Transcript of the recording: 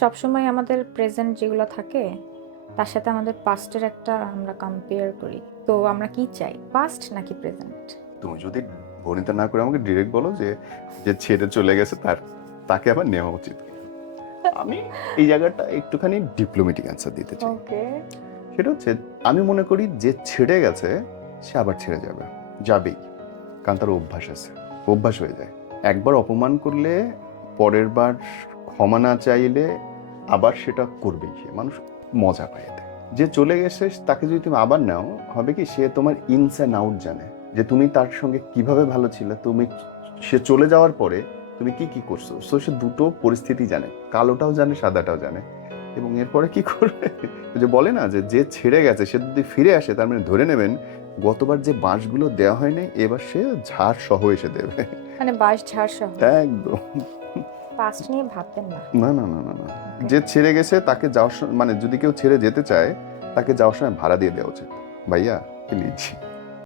সবসময় আমাদের প্রেজেন্ট যেগুলো থাকে তার সাথে আমাদের পাস্টের একটা আমরা কম্পেয়ার করি। তো আমরা কি চাই, পাস্ট নাকি প্রেজেন্ট? তুমি যদি ভনিতা না করে আমাকে ডিরেক্ট বলো যে যে ছেড়ে চলে গেছে তাকে আবার নেওয়া উচিত কিনা। আমি এই জায়গাটা একটুখানি ডিপ্লোমেটিক অ্যান্সার দিতে চাই। ওকে। সেটা হচ্ছে, আমি মনে করি যে ছেড়ে গেছে সে আবার ছেড়ে যাবেই, কারণ তার অভ্যাস আছে, অভ্যাস হয়ে যায়। একবার অপমান করলে পরের বার ক্ষমা না চাইলে আবার সেটা করবেই, সে মানুষ মজা পায় এতে। যে চলে গেছে তাকে যদি তুমি আবার নাও, হবে কি, সে তোমার ইনস অ্যান্ড আউট জানে, যে তুমি তার সঙ্গে কিভাবে ভালো ছিলে, সে চলে যাওয়ার পরে তুমি কি কি করছো। সো সে দুটো পরিস্থিতি জানে, কালোটাও জানে সাদাটাও জানে। এবং এরপরে কি করবে, যে বলে না যে যে ছেড়ে গেছে সে যদি ফিরে আসে, তার মানে ধরে নেবেন গতবার যে বাঁশগুলো দেওয়া হয়নি এবার সে ঝাড় সহ এসে দেবে। মানে বাঁশ ঝাড় সহ। একদম। পাস্ট নিয়ে ভাববেন না। না না না না না, ওকে। যে ছেড়ে গেছে তাকে যাওয়ার মানে যদি কেউ ছেড়ে যেতে চায় তাকে যাওয়ার সময় ভাড়া দিয়ে দেওয়া উচিত, ভাইয়া প্লিজ।